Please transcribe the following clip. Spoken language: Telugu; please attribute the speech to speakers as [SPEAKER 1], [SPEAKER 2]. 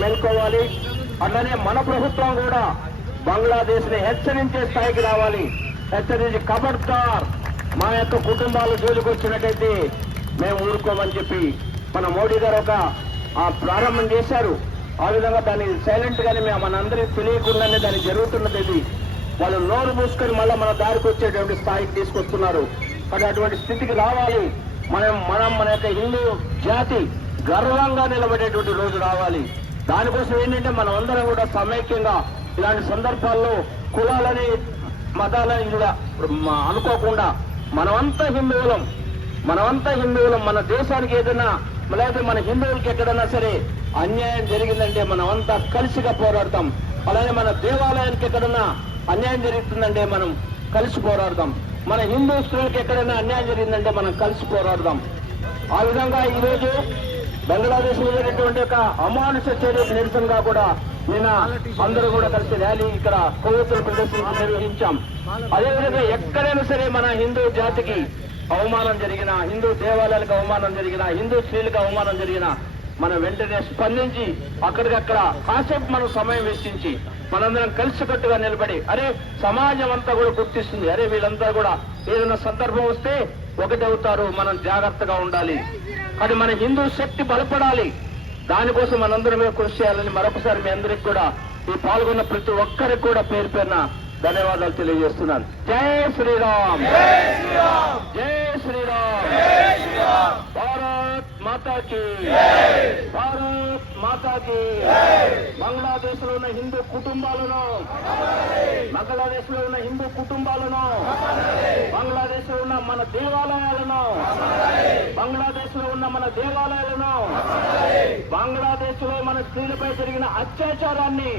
[SPEAKER 1] మేల్కోవాలి. అట్లనే మన ప్రభుత్వం కూడా బంగ్లాదేశ్ని హెచ్చరించే స్థాయికి రావాలి. హెచ్చరించి కబడ్దార్ మా యొక్క కుటుంబాలు జోలికొచ్చినట్టయితే మేము ఊరుకోమని చెప్పి మన మోడీ గారు ఒక ఆ, ప్రారంభం చేశారు. ఆ విధంగా దాన్ని సైలెంట్ గానే మేము మనందరికీ తెలియకుండానే దాన్ని జరుగుతున్నది. వాళ్ళు నోరు మూసుకొని మళ్ళీ మన దారికి వచ్చేటువంటి స్థాయికి తీసుకొస్తున్నారు. కానీ అటువంటి స్థితికి రావాలి. మనం మనం మన యొక్క హిందూ జాతి గర్వంగా నిలబడేటువంటి రోజు రావాలి. దానికోసం ఏంటంటే మనం అందరం కూడా సమైక్యంగా ఇలాంటి సందర్భాల్లో కులాలని మతాలని కూడా అనుకోకుండా మనమంతా హిందువులం. మనమంతా హిందువులం. మన దేశానికి ఏదైనా లేకపోతే మన హిందువులకి ఎక్కడైనా సరే అన్యాయం జరిగిందంటే మనమంతా కలిసిగా పోరాడతాం. అలాగే మన దేవాలయానికి ఎక్కడైనా అన్యాయం జరుగుతుందంటే మనం కలిసి పోరాడదాం మన హిందూ స్త్రీలకు ఎక్కడైనా అన్యాయం జరిగిందంటే మనం కలిసి పోరాడదాం ఆ విధంగా ఈ రోజు బంగ్లాదేశ్లో జరిగినటువంటి ఒక అమానుష చర్యకు నిరసనగా కూడా నిన్న అందరూ కూడా కలిసి ర్యాలీ ఇక్కడ కొవ్వొత్తుల ప్రదర్శన నిర్వహించాం. అదేవిధంగా ఎక్కడైనా సరే మన హిందూ జాతికి అవమానం జరిగిన హిందూ దేవాలయాలకు అవమానం జరిగిన హిందూ స్త్రీలకు అవమానం జరిగిన మనం వెంటనే స్పందించి అక్కడికక్కడ కాసేపు మనం సమయం వెచ్చించి మనందరం కలిసికట్టుగా నిలబడి అరే సమాజం అంతా కూడా గుర్తిస్తుంది. అరే వీళ్ళంతా కూడా ఏదైనా సందర్భం వస్తే ఒకటవుతారు మనం జాగ్రత్తగా ఉండాలి. అది మన హిందూ శక్తి బలపడాలి. దానికోసం మనందరమే కృషి చేయాలని మరొకసారి మీ అందరికి కూడా ఈ పాల్గొన్న ప్రతి ఒక్కరికి కూడా పేరు పేరున ధన్యవాదాలు తెలియజేస్తున్నాను. జై శ్రీరామ్! జై శ్రీరామ్! భారత్ మాతాకి! భారత్ మాతాకి! బంగ్లాదేశ్లో ఉన్న హిందూ కుటుంబాలను! బంగ్లాదేశ్లో ఉన్న హిందూ కుటుంబాలను! మన దేవాలయాలను. బంగ్లాదేశ్లో ఉన్న మన దేవాలయాలను. బంగ్లాదేశ్లో మన స్త్రీలపై జరిగిన అత్యాచారాన్ని